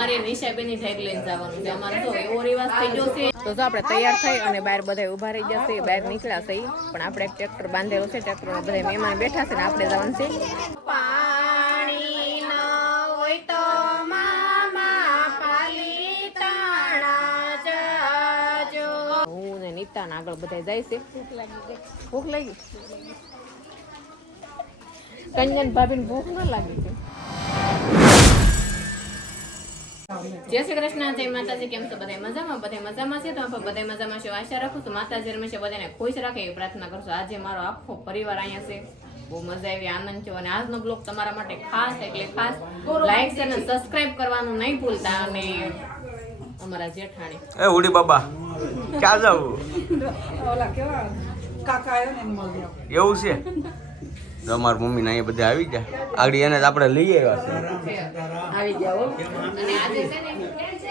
અમારે નિશાબેની ઢેક લઈને જવાનું છે. અમારે તો એવો રિવાજ થઈ ગયો છે. તો જો આપણે તૈયાર થઈ અને બહાર બધા ઊભા રહી જશે બહાર નીકળ્યા છે. પણ આપણે ટ્રેક્ટર બાંધેલો છે ટ્રેક્ટર બધા મહેમાન બેઠા છે ને આપણે જવાનું છે. પાણી ન હોય તો મામા હું ને નીતા ને આગળ બધા જાય છે. ભૂખ લાગી કંજન ભાભીને ભૂખ ન લાગી. છે જય શ્રી કૃષ્ણ જય માતાજી કેમ છો? બધા મજામાં? બધા મજામાં છે? તો આપણે બધા મજામાં છે આશા રાખું છું માતાજી હંમેશા બધાને ખુશ રાખે એવી પ્રાર્થના કરશું આજે મારો આખો પરિવાર અહીંયા છે. બહુ મજા આવી આનંદ છે અને આજનો બ્લોગ તમારા માટે ખાસ એટલે ખાસ લાઈક અને સબસ્ક્રાઇબ કરવાનું નહીં ભૂલતા અને અમારા જેઠાણી. એ ઉડી બાબા ક્યાં જાવ? ઓલા કેવા? કાકા આવ્યો ને એવું છે? તો અમારા મમ્મી ને બધા આવી ગયા. આગળ એને આપણે લઈ આવ્યા છે. આવી જાઓ અને આજે છે ને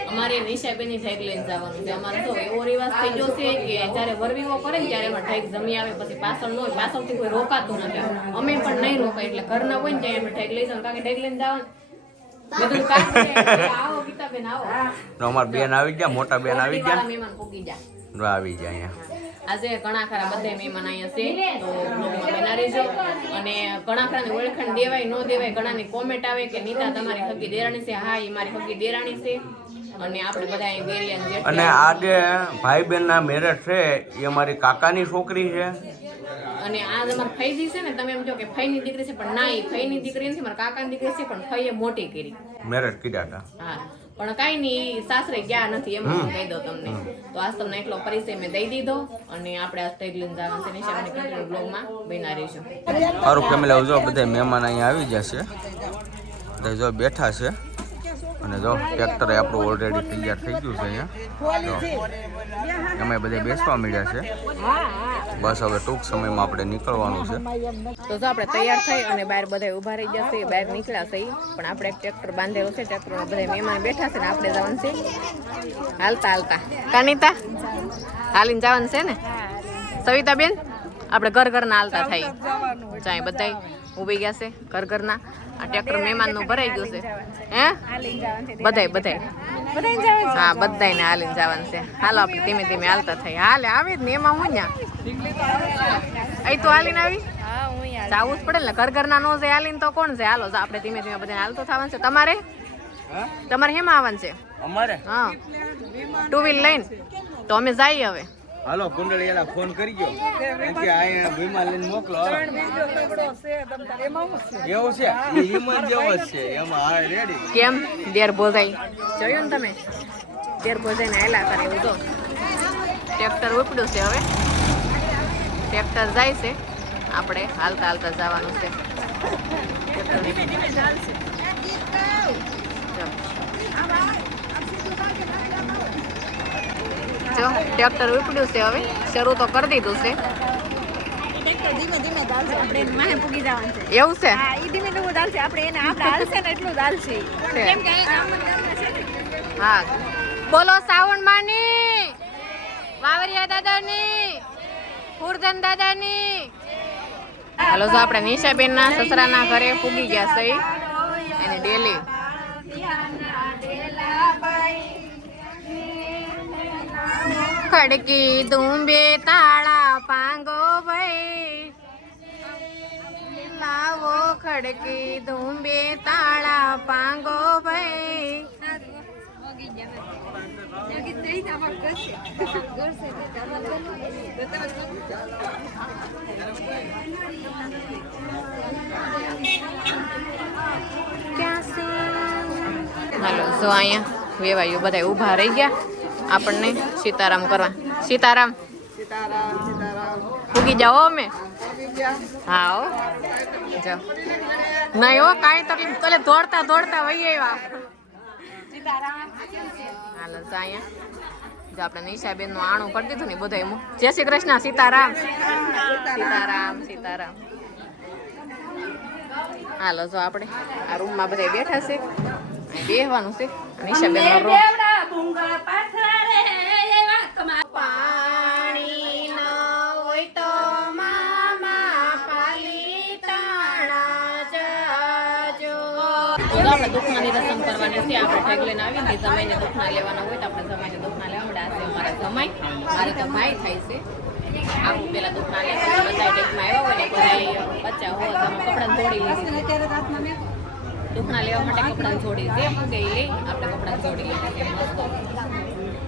અમારે નિશાબેની લઈને જવાનું છે. અમારે તો એવો રિવાજ થઈ ગયો છે કે જ્યારે વરવીઓ કરે ને ત્યારે એમાં જમી આવે પછી પાછળ ન હોય પાછળથી કોઈ રોકાતું નથી. અમે પણ નહીં રોકાય એટલે ઘરના હોય ને ત્યાં અમે ઢેક લઈ જવાનું. કારણ કે ઢેક લઈને જવાનું. કાંઈ અમારા બેન આવી ગયા મોટા બેન આવી ગયા. આવી જાય અહીંયા. આજે ઘણા ખરા બધા મહેમાન અહીંયા છે તો બ્લોગમાં બના રહેજો. અને ઘણા ખરાની ઓળખાણ દેવાય ન દેવાય ઘણાની કોમેન્ટ આવે કે નીતા તમારી હકી દેરાણી છે હા એ મારી હકી દેરાણી છે. અને આપણે બધા અહીં વેરિયન અને આજે ભાઈ બેન ના મેરેજ છે એ અમારી કાકાની છોકરી છે. અને આ તમારી ફઈજી છે ને તમે એમ કહો કે ફઈની દીકરી છે પણ ના એ ફઈની દીકરી નથી મારા કાકાની દીકરી છે પણ ફઈએ મોટી કરી. મેરેજ કર્યા હતા. હા. પણ કાંઈ નહીં સાસરે ગયા નથી એમ હું. કહી દઉં તમને. તો આજ તમને એટલો પરિચય મેં દઈ દીધો અને આપણે આ સ્ટેજ લઈને જવાનું છે નિશાની કન્ટિન્યુ બ્લોગમાં. બન્યા રહીશું સારું ફેમિલી જો બધા મહેમાન અહીંયા આવી જશે બધા જો બેઠા છે. અને જો ટ્રેક્ટર આપણું ઓલરેડી તૈયાર થઈ ગયું છે અહીંયા. અમે બધા બેસવા મળ્યા છે. બસ હવે ટૂંક સમયમાં આપણે નીકળવાનું છે. તો જો આપણે તૈયાર થઈ અને બહાર બધા ઊભા રહી જશે બહાર નીકળ્યા છે પણ આપણે એક ટ્રેક્ટર બાંધેલું છે ટ્રેક્ટરમાં બધા મહેમાન બેઠા છે ને આપણે જવાનું છે. હાલતા હાલતા. કાનિતા હાલીને જવાનું છે ને? સવિતાબેન આપણે ઘર ઘરના હાલતા થાય. જાય બધાય. ઊભી ગયા છે ઘર ઘરના. આ ટ્રેક્ટર મહેમાનનું ભરાઈ ગયું છે. હે? બધાય બધાય. હા બધાયને હાલીને જવાનું છે. હાલો આપણે ધીમે ધીમે હાલતા થઈ હાલે આવી જ ને એમાં હું ન્યા? અહીં તો હાલીને આવી? જવું જ પડે ને ઘર ઘરના નો છે હાલીને તો કોણ છે હાલો આપણે ધીમે ધીમે બધાને હાલતો થવાનું છે. તમારે? તમારે હેમાં આવવાનું છે? અમારે? હા. ટુ વ્હીલ લઈને? તો અમે જઈએ હવે. હાલો કુંડળીયાલા ફોન કરી ગયો. કે અહીંયા વિમાન લઈને મોકલો. એવું છે? વિમાન જેવો જ છે. એમાં હા રેડી કેમ? દેર ભોજાઈ. જોયું ને તમે? દેર ભોજાઈને આયલા કરે એવું તો. ટ્રેક્ટર ઉપડ્યું છે હવે. ટ્રેક્ટર જાય છે. આપણે હાલતા હાલતા જવાનું છે. જો ટ્રેક્ટર ઉપડ્યું છે હવે. શરૂ તો કરી દીધું છે. છે એવું છે? હા. ને છે. છે ને. બોલો માની. વાવરિયા દાદાની. હુરધન દાદાની. હાલો, જો આપણે નિશાબેન ના સસરાના ઘરે પૂગી ગયા છે એને ડેલી ખડકી દુંબે તાળા પાંગો ભાઈ. લાવો ખડકી દુંબે તાળા પાંગો ભાઈ. હાલો, જો અહીંયા વેવાયું બધા ઊભા રહી ગયા. આપણને સીતારામ કરવા. સીતારામ. ઉગી જાઓ અમે. હા હો. જાઓ. નહીં હો કાંઈ તકલીફ તલે દોડતા દોડતા વહી આવ્યા. હાલો તો અહીંયા. જો આપણે નિશાબેનનું આણું કરી દીધું ને બધા જય શ્રી કૃષ્ણ સીતારામ. સીતારામ સીતારામ. હાલો જો આપણે આ રૂમમાં બધા બેઠા છે. બેહવાનું છે. નિશાબેન રૂમ. પાલીતાણા જાજો તો આપણે દુઃખના નિરસન કરવાની છે. આપણે ટેગ લઈને આવી ને જમાઈને દુખના લેવાના હોય તો આપણે જમાઈને દુઃખના લેવા માટે આ છે અમારા જમાઈ મારે તો ભાઈ થાય છે. આવું પેલા દુઃખના લે બધા ટેગમાં આવ્યા હોય ને બધા બચ્ચા હોય તો કપડાં ધોડી લીધી દુઃખના લેવા માટે કપડાં જોડી જે મૂકે લઈ આપણે કપડાં જોડી લઈએ છે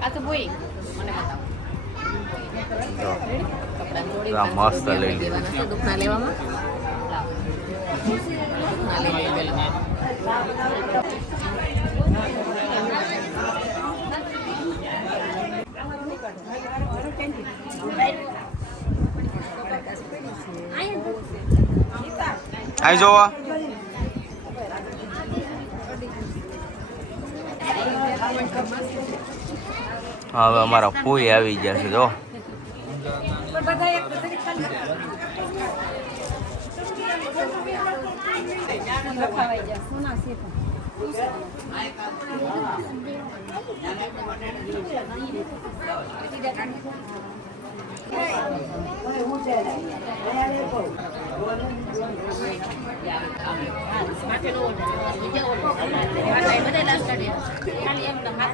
આ તો બોઈ. મને બતાવો. મસ્ત લઈ લીધી. દેવાના દુખના લેવામાં દુઃખના લેવા આઈ જોવા. હવે અમારા ફૂઈ આવી ગયા છે જો. અત્યંત ધ્યાન દેવાનું કેટલા દેવાનું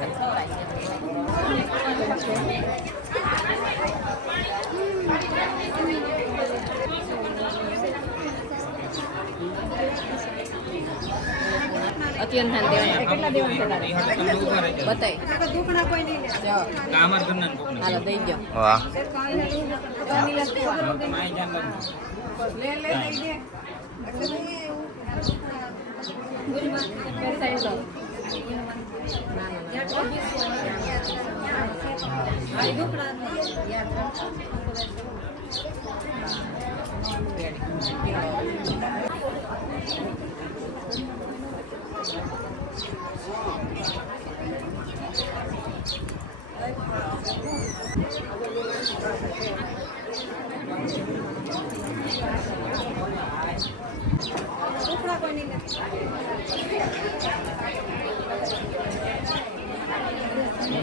છે તારે બતાય હાલો દઈ ગયો વાહ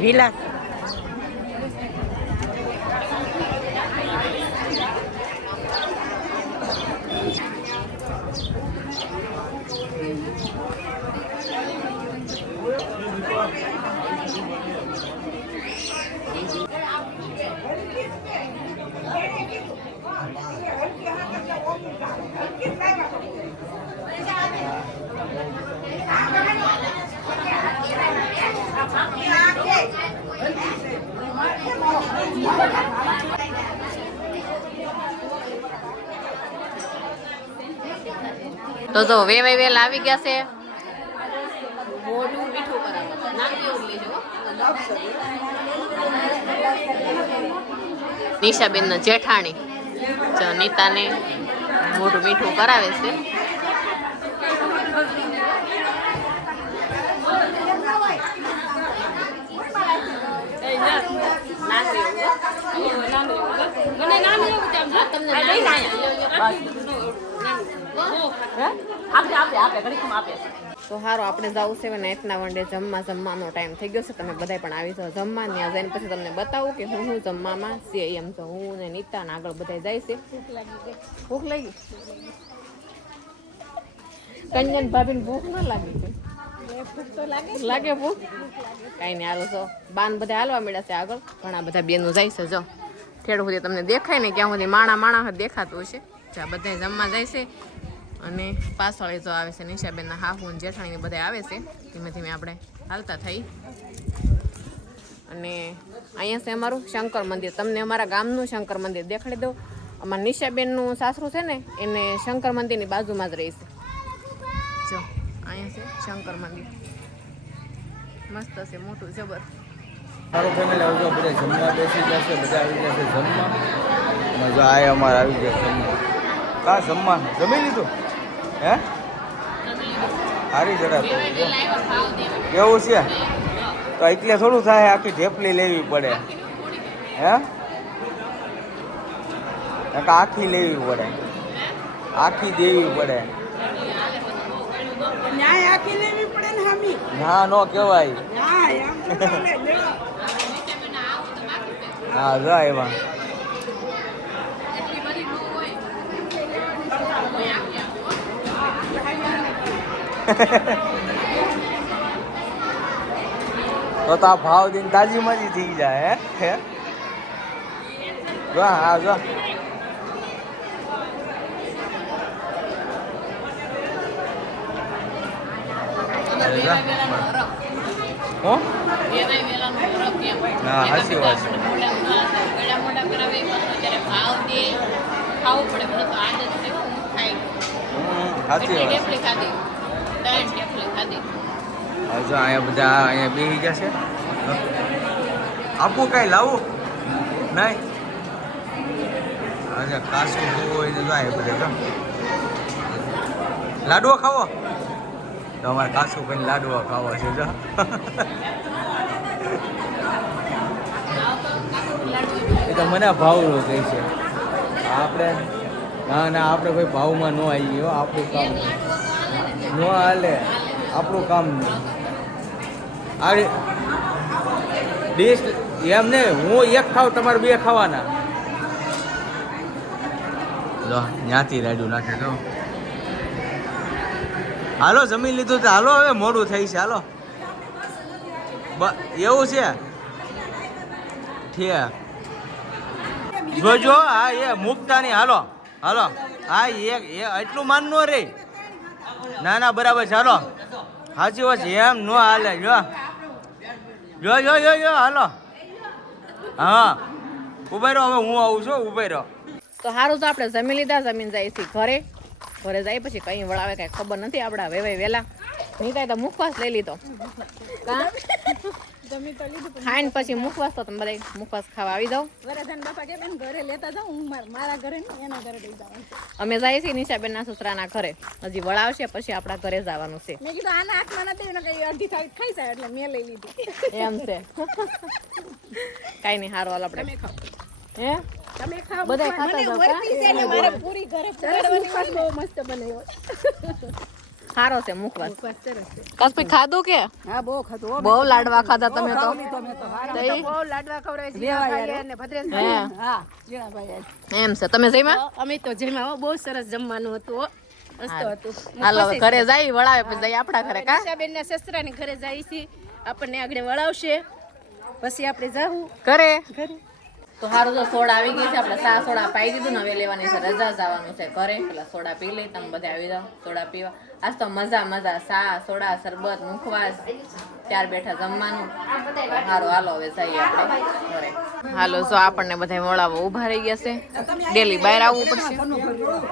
વિલા તો જો વે વે વેલ આવી ગયા છે. મોઢું મીઠું કરાવો. નામ કેવું લેજો નિશાબેન ના જેઠાણી. જો નીતાને મોઢું મીઠું કરાવે છે. તો સારું આપણે જવું છે. નાઇટના વન ડે જમવા, જમવાનો ટાઈમ થઈ ગયો છે. તમે બધા પણ આવી જાઓ જમવા ત્યાં જઈને પછી તમને બતાવું કે હું હું જમવામાં છે એમ તો હું ને નીતા આગળ બધા જાય છે. ભૂખ લાગી કંજન ભાભીને ભૂખ ના લાગી લાગે ભૂખ? કાંઈ નહીં, હાલો છો બાન બધા હાલવા મળ્યા છે આગળ. ઘણા બધા બેનો જાય છે, જો. ઠેડ સુધી તમને દેખાય ને, ક્યાં સુધી માણા માણા દેખાતું હશે. બધા જમવા જાય છે. અને એ જો આવે છે, નિશાબેનના હાહુ અને જેઠાણીને બધા આવે છે. ધીમે ધીમે આપણે હાલતા થઈ. અને અહીંયા છે અમારું શંકર મંદિર. તમને અમારા ગામનું શંકર મંદિર દેખાડી દઉં. અમારા નિશાબેનનું સાસરું છે ને, એને શંકર મંદિરની બાજુમાં જ રહે જો, અહીંયા છે શંકર મંદિર. મસ્ત છે, મોટું, જબર. જમવા બેસી જશે, બધા આવી જશે જમવા. મજા આવે, અમારે આવી જશે જમવા. કા જમવા? જમી લીધું? હે? સારી જરા કેવું છે? તો એટલે થોડું થાય આખી ઢેપલી લેવી પડે. હે? આખી લેવી પડે. આખી દેવી પડે. ને ના કહેવાય. હા જો તો હા જા એવા. તો તો આ ભાવ દિન તાજી મજી થઈ જાય હે? જો હા જો. હો? છે. સાચી વાત જો અહીંયા બધા અહીંયા બેસી ગયા છે. આપું કઈ, લાવું? નહીં અચ્છા કાસું જોવું હોય તો જાય બધે લાડવો ખાવો? તો અમારે કાસુ કઈ લાડવો ખાવો છે, જો. એ તો મને ભાવનો કહે છે. આપણે, ના ના, આપણે કોઈ ભાવમાં ન આવી ગયો આપણું કામ. ન હાલે. આપણું કામ આ એમ ને હું એક ખાવ તમારે બે ખાવાના. લો ત્યાંથી રાડ્યું નાખે તો હાલો, જમીન લીધું તો હાલો, હવે મોડું થઈ છે, હાલો. એવું છે? ઠીક. જોજો હા એ મુકતા નહીં હાલો હાલો. હા એ એટલું માનનું રે. ના ના, બરાબર ચાલો સાચી વાત એમ ન હાલે. જો જો જો જો જો હાલો. હા. ઊભા રહો, હવે હું આવું છું. ઊભા રહો. તો સારું તો આપણે જમી લીધા, જમીન જાય છે ઘરે. ઘરે જાય પછી કઈ વળાવે, કઈ ખબર નથી આપડા વેવાય વેલા. નીકળે તો મુખવાસ લઈ લીધો. ખાઈને પછી મુખવાસ તો તમે બધા મુખવાસ ખાવા આવી જાઓ. વરદાન બાપા કે બેન ઘરે લેતા જાઉં હું મારા ઘરે એના ઘરે લઈ જાઉં અમે જાય છીએ નિશાબેનના સસરાના ઘરે. હજી વળાવશે પછી આપણા ઘરે જવાનું છે. મેં કીધું આના હાથમાં નથી એને કઈ અડધી થાળી ખાઈ જાય એટલે મેં લઈ લીધી. એમ છે. કાઈ નહીં હારો હાલ આપણે. તમે ખાઓ. હે? તમે ખાઓ બધા ખાતા છે ને મારે પૂરી ઘરે બહુ મસ્ત બનાવ્યો સારો છે મુખવાસ છે ખાધું કે? હા બહુ ખાધું. બહુ લાડવા ખાધા તમે તો. બહુ લાડવા ખવરાય છે ભાઈ અને ભદ્રેશ હા. જીણાભાઈ. એમ છે. તમે જઈમાં અમે તો જેમાં હો, બહુ સરસ જમવાનું હતું હાલો. ઘરે જાય વળાવે પછી જાય આપણા ઘરે કા? બેન ના ઘરે જાય છે આપણને આગળ વળાવશે. પછી આપણે જાવું ઘરે? ઘરે. તો સારું તો સોડા આવી ગઈ છે, આપણે સા સોડા પાઈ દીધું ને લેવાની છે, રજા જવાનું છે ઘરે. પેલા સોડા પી લઈ, તમે બધા આવી જાઓ, સોડા પીવા. આજ તો મજા મજા, સા, સોડા, શરબત, મુખવાસ, ત્યાર બેઠા જમવાનું. સારું હાલો, હવે જઈએ આપણે ઘરે. હાલો, જો આપણને બધા વળાવો ઊભા રહી ગયા છે. ડેલી બહાર આવવું પડશે.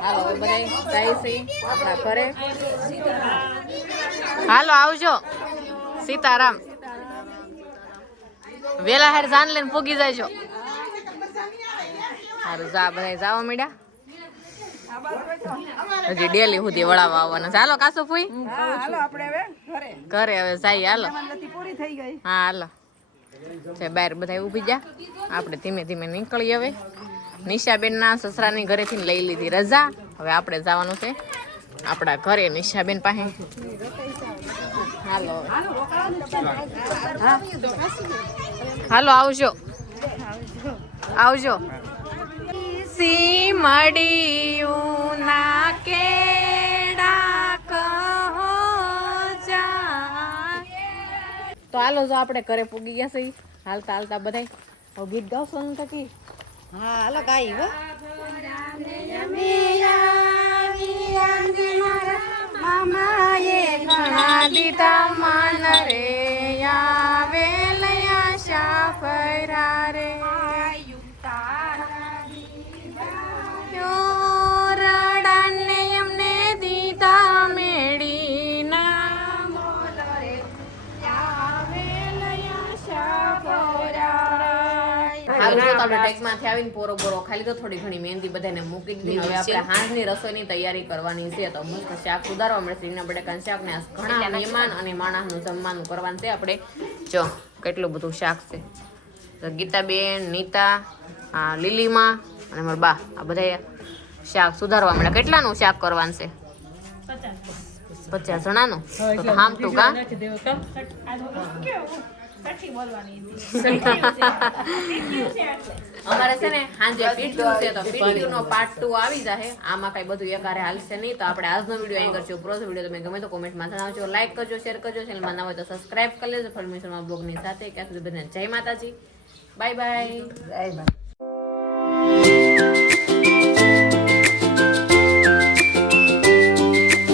હાલો, હવે બધા જાય છે આપણા ઘરે. હાલો, આવજો. સીતારામ. વેલા હેર જાન લઈને પૂગી જાયજો. સારું જા બધા જાવા મીડા. હજી ડેલી સુધી વળાવવા આવવાના છે. હાલો કાસો ફૂઈ. હાલો આપણે હવે ઘરે. ઘરે હવે જાય હાલો. પૂરી થઈ ગઈ. હા હાલો. છે બહાર બધા ઊભી જા. આપણે ધીમે ધીમે નીકળી હવે. નિશાબેનના સસરાની ઘરેથી લઈ લીધી રજા. હવે આપણે જવાનું છે આપણા ઘરે નિશાબેન પાસે. હાલો. હાલો આવજો. આવજો. સી મળ્યું ના કેડા કહો જા તો હાલો જો આપણે ઘરે પૂગી ગયા છે હાલતા હાલતા બધાય. હવે ગીત ગાવશો ને કાકી. હા હાલો ગાઈ હો. મામાએ ઘણા દીધા માન રે આવેલયા શા ફરા રે. હારું તો આપણે ટેકમાંથી આવીને પોરો પોરો ખાલી થોડી ઘણી મહેંદી બધાને મૂકી દીધી. હવે આપણે હાંજની રસોઈની તૈયારી કરવાની છે તો મસ્ત શાક સુધારવા રીંગણા બટેકાનું શાક ને ઘણા મહેમાન અને માણસનું જમવાનું કરવાનું છે. આપણે જો કેટલું બધું શાક છે. તો ગીતાબેન નીતા આ લીલીમાં અને મારા બા આ બધા શાક સુધારવા મળે. કેટલાનું શાક કરવાનું છે? પચાસ. જણાનું? તો તો કા? અમારે છે ને સાંજે પીટ્યું છે તો પીટ્યું નો પાર્ટ ટુ આવી જશે આમાં કઈ બધું એકારે હાલશે નહીં તો આપણે આજનો વીડિયો અહીં કરજો પ્રોઝ વીડિયો તમે ગમે તો કોમેન્ટમાં જણાવજો લાઈક કરજો શેર કરજો. ચેનલમાં ના હોય તો સબસ્ક્રાઇબ કરી લેજો. ફલમિશનમાં બ્લોગની સાથે. ક્યાં સુધી બધાને જય માતાજી. Bye bye bye